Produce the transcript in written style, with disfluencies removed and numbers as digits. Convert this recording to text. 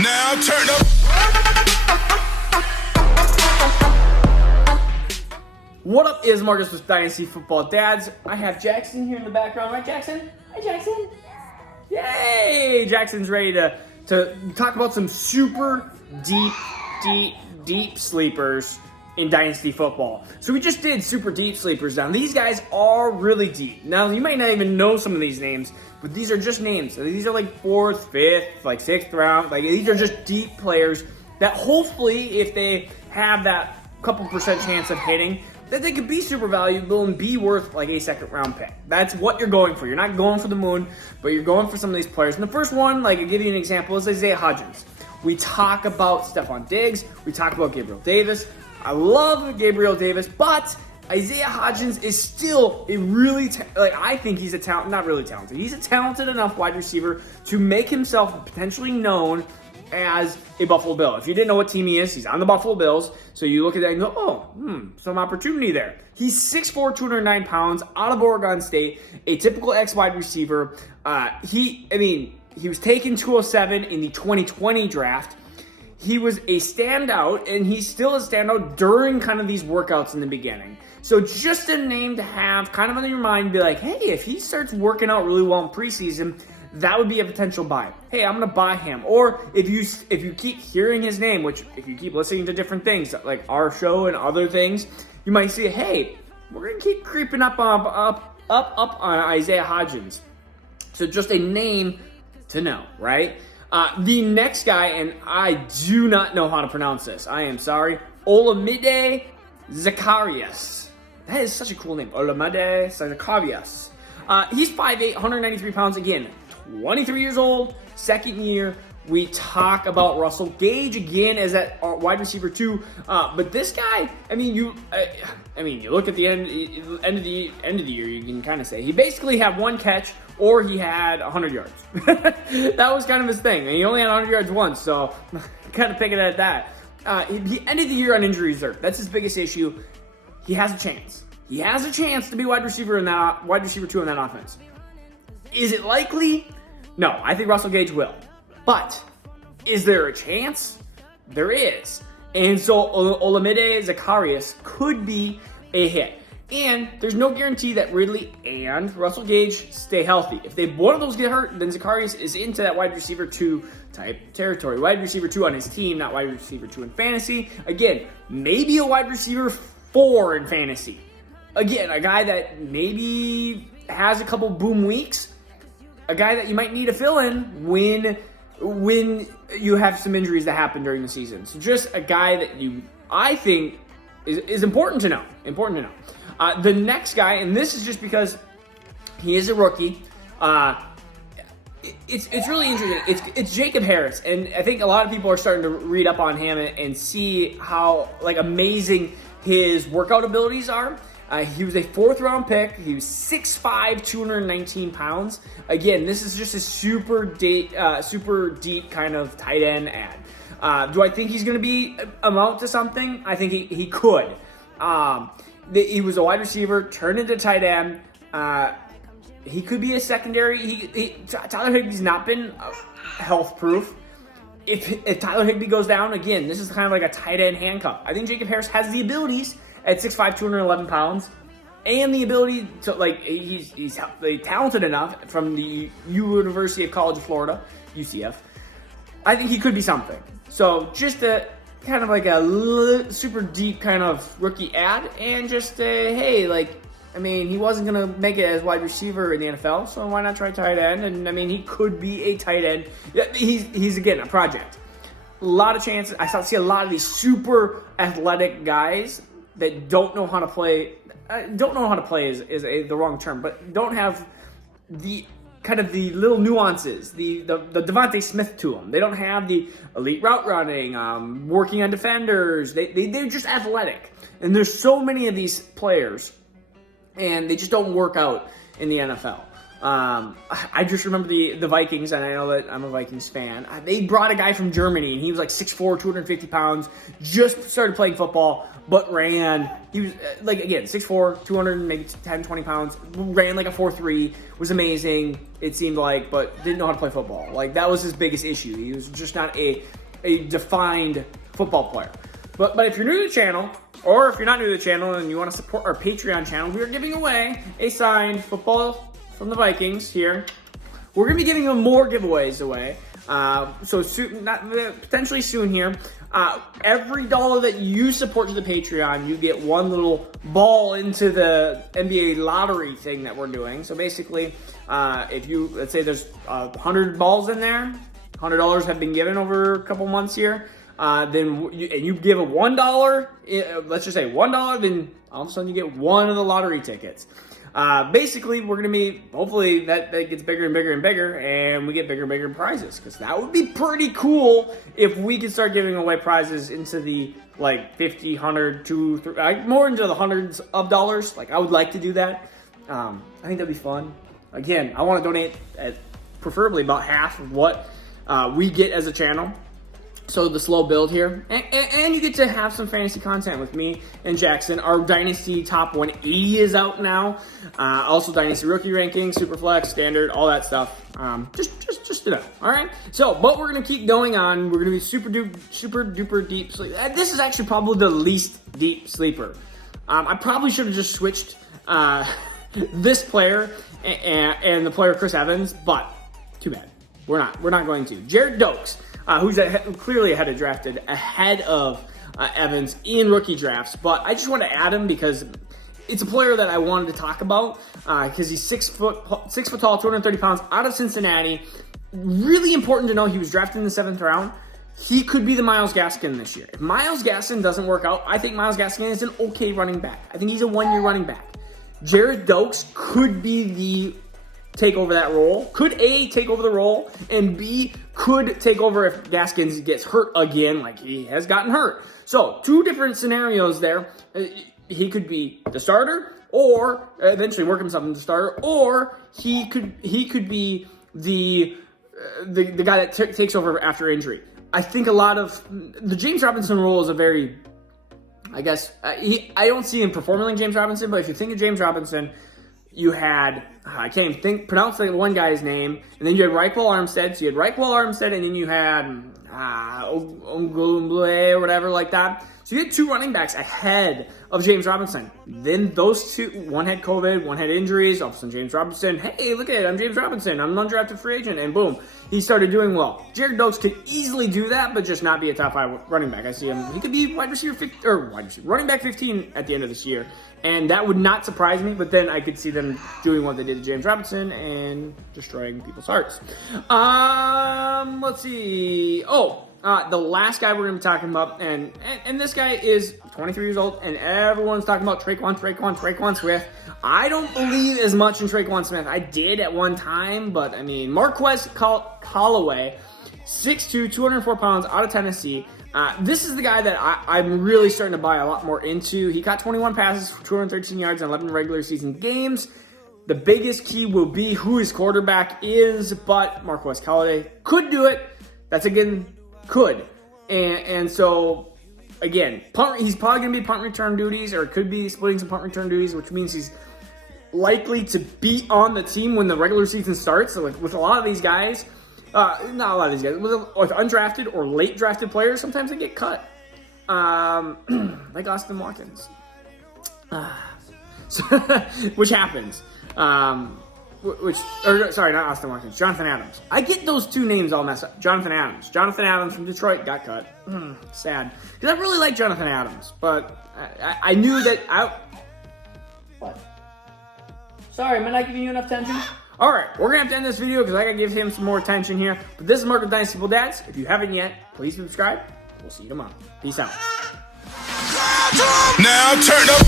Now turn up. What up, is Marcus with Dynasty Football Dads. I have Jackson here in the background, right, Jackson? Hi, Jackson. Yay! Jackson's ready to talk about some super deep sleepers in Dynasty Football. So we just did super deep sleepers. Now, these guys are really deep. Now, you might not even know some of these names, but these are just names. These are like 4th, 5th, like 6th round. Like, these are just deep players that hopefully, if they have that couple percent chance of hitting, that they could be super valuable and be worth like a 2nd round pick. That's what you're going for. You're not going for the moon, but you're going for some of these players. And the first one, like I'll give you an example, is Isaiah Hodgins. We talk about Stephon Diggs. We talk about Gabriel Davis. I love Gabriel Davis, but Isaiah Hodgins is still a really, I think he's a talent, not really talented. He's a talented enough wide receiver to make himself potentially known as a Buffalo Bill. If you didn't know what team he is, he's on the Buffalo Bills. So you look at that and go, some opportunity there. He's 6'4", 209 pounds, out of Oregon State, a typical X wide receiver. He was taken 207 in the 2020 draft. He was a standout, and he's still a standout during kind of these workouts in the beginning. So just a name to have kind of on your mind, be like, hey, if he starts working out really well in preseason, that would be a potential buy. Hey, I'm going to buy him. Or if you keep hearing his name, which if you keep listening to different things, like our show and other things, you might see, hey, we're going to keep creeping up on Isaiah Hodgins. So just a name to know, right? The next guy, and I do not know how to pronounce this. I am sorry. Olamide Zacarius. That is such a cool name. Olamide Zacarius. He's 5'8", 193 pounds. Again, 23 years old, 2nd year. We talk about Russell Gage again as that wide receiver too. But this guy, you look at the end of the year, you can kind of say he basically had one catch or he had 100 yards. That was kind of his thing. And he only had 100 yards once, so kind of pick it at that. He ended the year on injury reserve. That's his biggest issue. He has a chance. He has a chance to be wide receiver 2 in that offense. Is it likely? No, I think Russell Gage will. But is there a chance? There is. And so Olamide Zacarius could be a hit. And there's no guarantee that Ridley and Russell Gage stay healthy. If one of those get hurt, then Zacarius is into that wide receiver 2 type territory. Wide receiver 2 on his team, not wide receiver 2 in fantasy. Again, maybe a wide receiver 4 in fantasy. Again, a guy that maybe has a couple boom weeks. A guy that you might need to fill in when you have some injuries that happen during the season. So just a guy that I think is important to know. The next guy, and this is just because he is a rookie. It's really interesting. It's Jacob Harris, and I think a lot of people are starting to read up on him and see how amazing his workout abilities are. He was a 4th round pick. He was 6'5", 219 pounds. Again, this is just a super deep kind of tight end ad. Do I think he's going to amount to something? I think he could. He was a wide receiver, turned into tight end. He could be a secondary. Tyler Higbee's not been health proof. If Tyler Higbee goes down, again, this is kind of like a tight end handcuff. I think Jacob Harris has the abilities at 6'5", 211 pounds, and the ability to, he's talented enough from the University of College of Florida, UCF. I think he could be something. So just a kind of like a super deep kind of rookie ad, and just he wasn't going to make it as wide receiver in the NFL, so why not try tight end? And he could be a tight end. He's again, a project. A lot of chances. I see a lot of these super athletic guys that don't know how to play. Don't know how to play is the wrong term, but don't have the kind of the little nuances, the Devontae Smith to them. They don't have the elite route running, working on defenders. They're just athletic, and there's so many of these players, and they just don't work out in the NFL. I just remember the Vikings, and I know that I'm a Vikings fan. They brought a guy from Germany, and he was like 6'4", 250 pounds, just started playing football, but ran. He was, like, again, 6'4", 200, maybe 10, 20 pounds, ran like a 4.3, was amazing, it seemed like, but didn't know how to play football. Like, that was his biggest issue. He was just not a defined football player. But if you're new to the channel, or if you're not new to the channel and you want to support our Patreon channel, we are giving away a signed football from the Vikings here. We're going to be giving them more giveaways away. So soon, potentially soon here. Every dollar that you support to the Patreon, you get one little ball into the NBA lottery thing that we're doing. So basically, if you, let's say there's 100 balls in there, $100 have been given over a couple months here. Then you give a $1, let's just say $1, then all of a sudden you get one of the lottery tickets. Basically, we're going to be, hopefully that gets bigger and bigger and bigger, and we get bigger and bigger prizes, because that would be pretty cool if we could start giving away prizes into the, like, 50, 100, 200, more into the hundreds of dollars. Like, I would like to do that. I think that'd be fun. Again, I want to donate preferably about half of what we get as a channel. So the slow build here, and you get to have some fantasy content with me and Jackson. Our Dynasty Top 180 is out now. Also Dynasty Rookie Rankings, Superflex, Standard, all that stuff. Just to know, all right? So, but we're going to keep going on. We're going to be super duper deep sleep. This is actually probably the least deep sleeper. I probably should have just switched this player and the player Chris Evans, but too bad. We're not going to. Jared Dokes. Who's clearly ahead of Evans in rookie drafts. But I just want to add him because it's a player that I wanted to talk about because he's 6 foot tall, 230 pounds, out of Cincinnati. Really important to know he was drafted in the 7th round. He could be the Myles Gaskin this year. If Myles Gaskin doesn't work out, I think Myles Gaskin is an okay running back. I think he's a one-year running back. Jared Dokes could be the take over that role, could A, take over the role, and B, could take over if Gaskins gets hurt again, like he has gotten hurt. So, two different scenarios there. He could be the starter, or eventually work himself into the starter, or he could be the guy that takes over after injury. I think a lot of the James Robinson role is a very, I guess, I don't see him performing like James Robinson, but if you think of James Robinson, you had, I can't even pronounce the one guy's name, and then you had Reichwell Armstead, so you had Reichwell Armstead, and then you had Ongulumble or whatever like that. So you had two running backs ahead of James Robinson. Then those two, one had COVID, one had injuries. All of a sudden, James Robinson, hey, look at it, I'm James Robinson. I'm an undrafted free agent, and boom, he started doing well. Jared Dokes could easily do that, but just not be a top 5 running back. I see him, he could be running back 15 at the end of this year, and that would not surprise me, but then I could see them doing what they did to James Robinson and destroying people's hearts. Let's see. The last guy we're going to be talking about, and this guy is 23 years old, and everyone's talking about Tre'Quan Smith. I don't believe as much in Tre'Quan Smith. I did at one time, but I mean, Marquez Callaway, 6'2", 204 pounds, out of Tennessee. This is the guy that I'm really starting to buy a lot more into. He caught 21 passes for 213 yards in 11 regular season games. The biggest key will be who his quarterback is, but Marquez Callaway could do it. That's, again, could. And so, again, he's probably going to be punt return duties, or could be splitting some punt return duties, which means he's likely to be on the team when the regular season starts. So, like, with a lot of these guys, not a lot of these guys, with undrafted or late drafted players, sometimes they get cut. Like Austin Watkins. Which happens. Sorry, not Austin Watkins, Jonathan Adams. I get those two names all messed up. Jonathan Adams from Detroit got cut. Sad. Because I really like Jonathan Adams, but I knew that What? Sorry, am I not giving you enough attention? Alright, we're going to have to end this video because I got to give him some more attention here. But this is Mark with Dynasty Fun Dads. If you haven't yet, please subscribe. We'll see you tomorrow. Peace out. Now turn up.